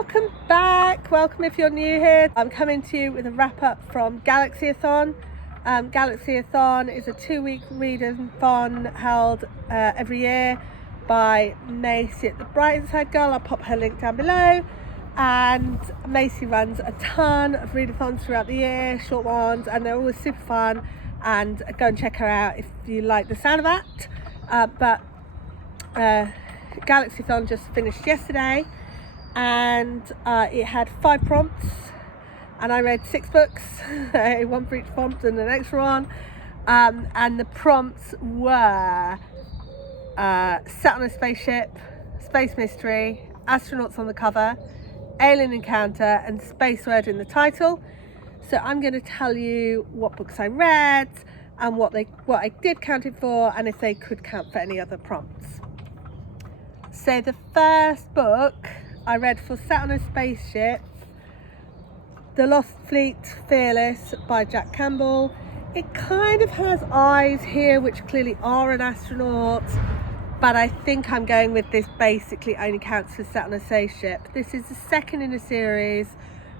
welcome back. Welcome if you're new here. I'm coming to you with a wrap up from Galaxyathon. Galaxyathon is a 2-week readathon held every year by Maci at the Brighton Side Girl. I'll pop her link down below. And Maci runs a ton of readathons throughout the year, short ones, and they're always super fun. And go and check her out if you like the sound of that. Galaxyathon just finished yesterday, and it had 5 prompts, and I read 6 books, one for each prompt and an extra one. And the prompts were set on a spaceship, space mystery, astronauts on the cover, alien encounter, and space word in the title. So I'm going to tell you what books I read and what I did count it for, and if they could count for any other prompts. So the first book I read for Set on a Spaceship, The Lost Fleet Fearless by Jack Campbell. It kind of has eyes here which clearly are an astronaut, but I think I'm going with this basically only counts for Set on a Spaceship. This is the second in a series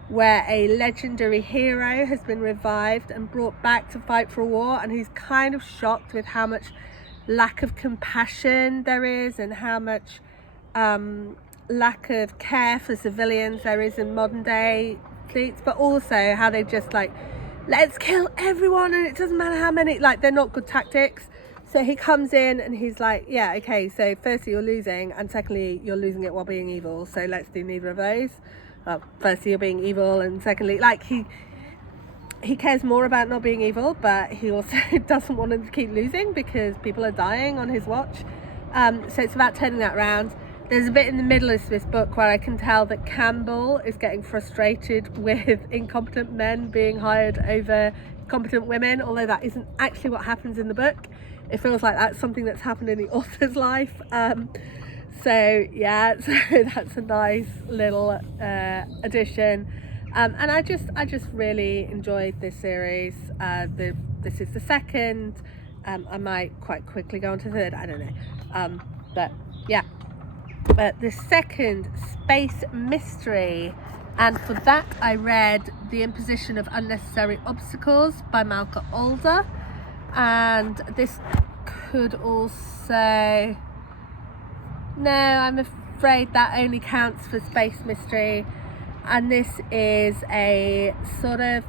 where a legendary hero has been revived and brought back to fight for a war, and he's kind of shocked with how much lack of compassion there is and how much lack of care for civilians there is in modern day fleets, but also how they just like, let's kill everyone and it doesn't matter how many, like they're not good tactics. So he comes in and he's like, yeah, okay, so firstly you're losing, and secondly you're losing it while being evil, so let's do neither of those. Well, firstly you're being evil, and secondly, like he cares more about not being evil, but he also doesn't want him to keep losing because people are dying on his watch. So it's about turning that around. There's a bit in the middle of this book where I can tell that Campbell is getting frustrated with incompetent men being hired over competent women, although that isn't actually what happens in the book. It feels like that's something that's happened in the author's life. So yeah, so that's a nice little addition. And I just really enjoyed this series. This is the second. I might quite quickly go on to the third, I don't know. But yeah, but the second, Space Mystery, and for that I read The Imposition of Unnecessary Obstacles by Malcolm Alder. And this could also, no, I'm afraid that only counts for Space Mystery. And this is a sort of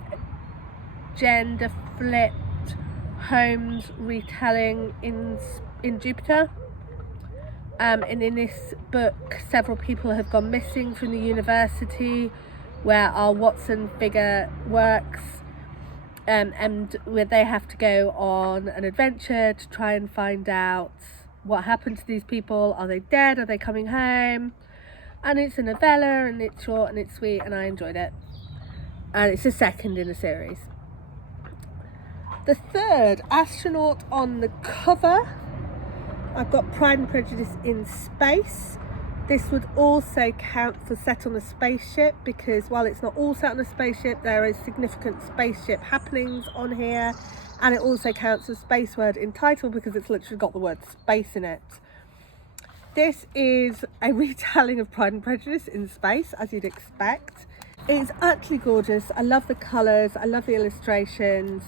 gender flipped Holmes retelling in Jupiter. And in this book, several people have gone missing from the university where our Watson figure works, and where they have to go on an adventure to try and find out what happened to these people. Are they dead? Are they coming home? And it's a novella, and it's short and it's sweet, and I enjoyed it. And it's the second in the series. The third, Astronaut on the Cover. I've got Pride and Prejudice in Space. This would also count for Set on a Spaceship, because while it's not all set on a spaceship, there is significant spaceship happenings on here. And it also counts as space word in title because it's literally got the word space in it. This is a retelling of Pride and Prejudice in space, as you'd expect. It's actually gorgeous. I love the colours, I love the illustrations.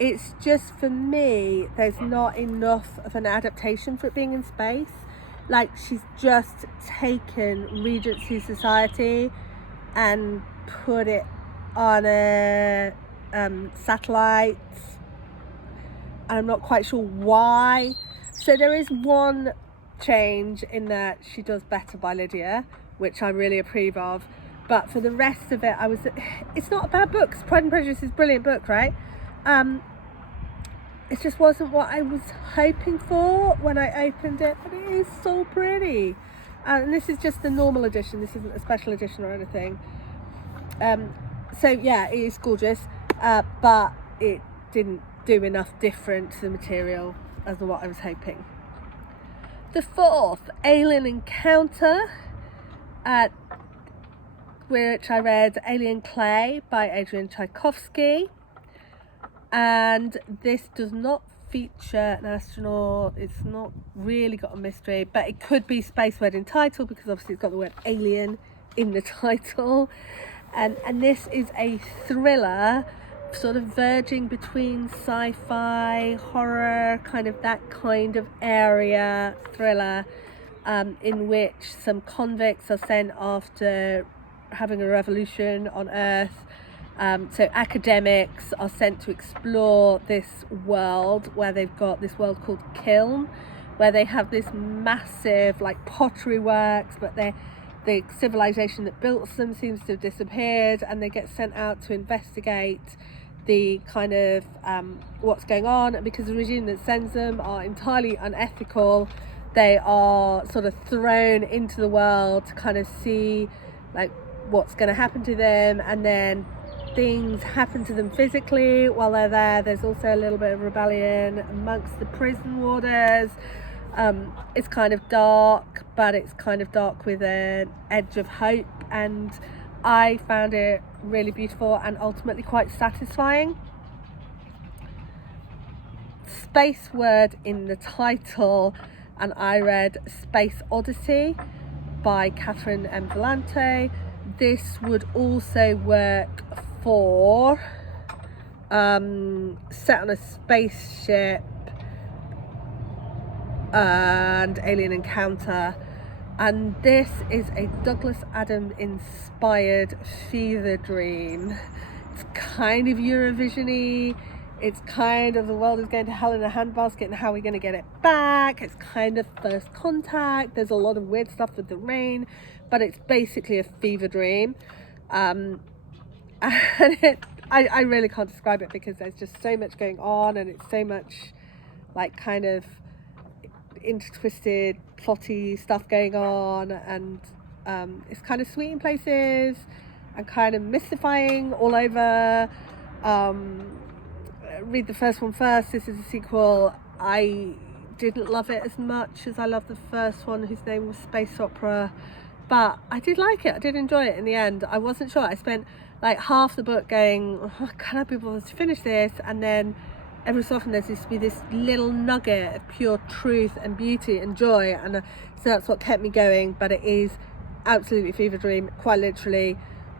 It's just, for me, there's not enough of an adaptation for it being in space. Like, she's just taken Regency Society and put it on a satellite. I'm not quite sure why. So there is one change in that she does Better by Lydia, which I really approve of, but for the rest of it, it's not a bad book. Pride and Prejudice is a brilliant book, right? It just wasn't what I was hoping for when I opened it, but it is so pretty. And this is just the normal edition, this isn't a special edition or anything. So yeah, it is gorgeous, but it didn't do enough different to the material as what I was hoping. The fourth, Alien Encounter, which I read Alien Clay by Adrian Tchaikovsky. And this does not feature an astronaut. It's not really got a mystery, but it could be space word in title because obviously it's got the word alien in the title. And this is a thriller, sort of verging between sci-fi, horror, kind of that kind of area thriller, in which some convicts are sent after having a revolution on Earth. So academics are sent to explore this world, where they've got this world called Kiln, where they have this massive like pottery works, but the civilization that built them seems to have disappeared, and they get sent out to investigate the kind of what's going on. And because the regime that sends them are entirely unethical, they are sort of thrown into the world to kind of see like what's going to happen to them, and then things happen to them physically while they're there. There's also a little bit of rebellion amongst the prison warders. It's kind of dark, but it's kind of dark with an edge of hope, and I found it really beautiful and ultimately quite satisfying. Space word in the title, and I read Space Odyssey by Catherine M. Vellante. This would also work for set on a spaceship and alien encounter, and this is a Douglas Adams inspired fever dream. It's kind of Eurovision-y. It's kind of the world is going to hell in a handbasket and how we're going to get it back. It's kind of First Contact. There's a lot of weird stuff with the rain, but it's basically a fever dream. And I really can't describe it because there's just so much going on, and it's so much like kind of intertwisted plotty stuff going on, and it's kind of sweet in places and kind of mystifying all over. Read the first one first. This is a sequel. I didn't love it as much as I loved the first one, whose name was Space Opera, but I did like it. I did enjoy it in the end. I wasn't sure. I spent like half the book going, oh, can I be bothered to finish this? And then every so often there seems to be this little nugget of pure truth and beauty and joy, and so that's what kept me going. But it is absolutely a fever dream, quite literally.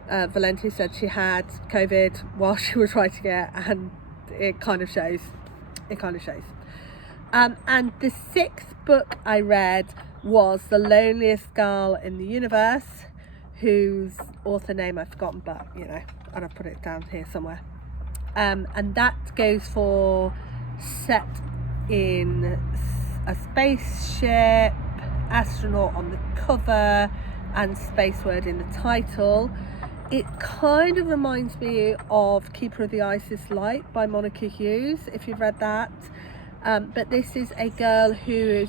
Valenti said she had COVID while she was writing it, and it kind of shows. And the sixth book I read was The Loneliest Girl in the Universe, whose author name I've forgotten, but you know, and I've put it down here somewhere. And that goes for set in a spaceship, astronaut on the cover, and space word in the title. It kind of reminds me of Keeper of the Isis Light by Monica Hughes, if you've read that. But this is a girl her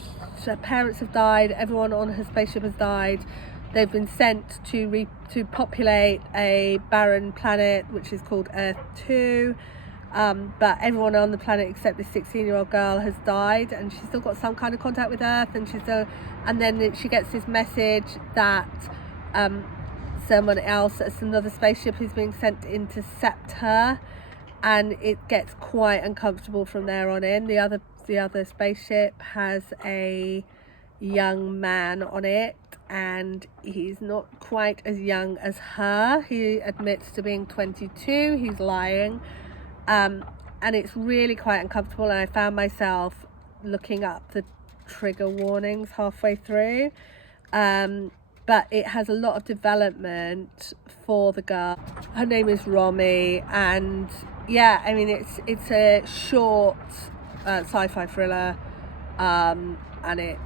parents have died, everyone on her spaceship has died. They've been sent to populate a barren planet which is called Earth 2. But everyone on the planet except this 16-year-old girl has died, and she's still got some kind of contact with Earth, and then she gets this message that someone else, it's another spaceship, who's being sent to intercept her, and it gets quite uncomfortable from there on in. The other spaceship has a young man on it, and he's not quite as young as her. He admits to being 22. He's lying, and it's really quite uncomfortable, and I found myself looking up the trigger warnings halfway through. But it has a lot of development for the girl. Her name is Romy, and yeah, I mean it's a short sci-fi thriller, and it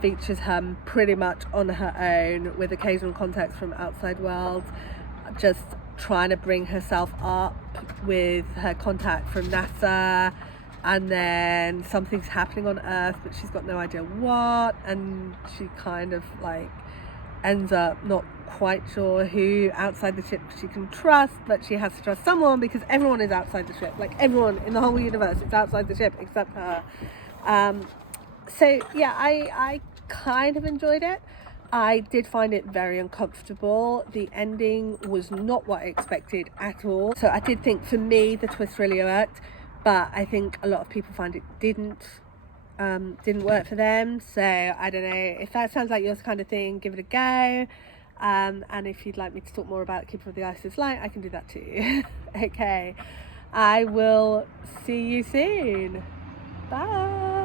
features her pretty much on her own, with occasional contacts from outside world, just trying to bring herself up with her contact from NASA, and then something's happening on Earth but she's got no idea what, and she kind of like ends up not quite sure who outside the ship she can trust, but she has to trust someone because everyone is outside the ship. Like everyone in the whole universe is outside the ship except her. So yeah, I kind of enjoyed it. I did find it very uncomfortable. The ending was not what I expected at all. So I did think, for me, the twist really worked, but I think a lot of people find it didn't work for them. So I don't know if that sounds like your kind of thing, give it a go. And if you'd like me to talk more about Keeper of the Isis Light, I can do that too. Okay, I will see you soon. Bye.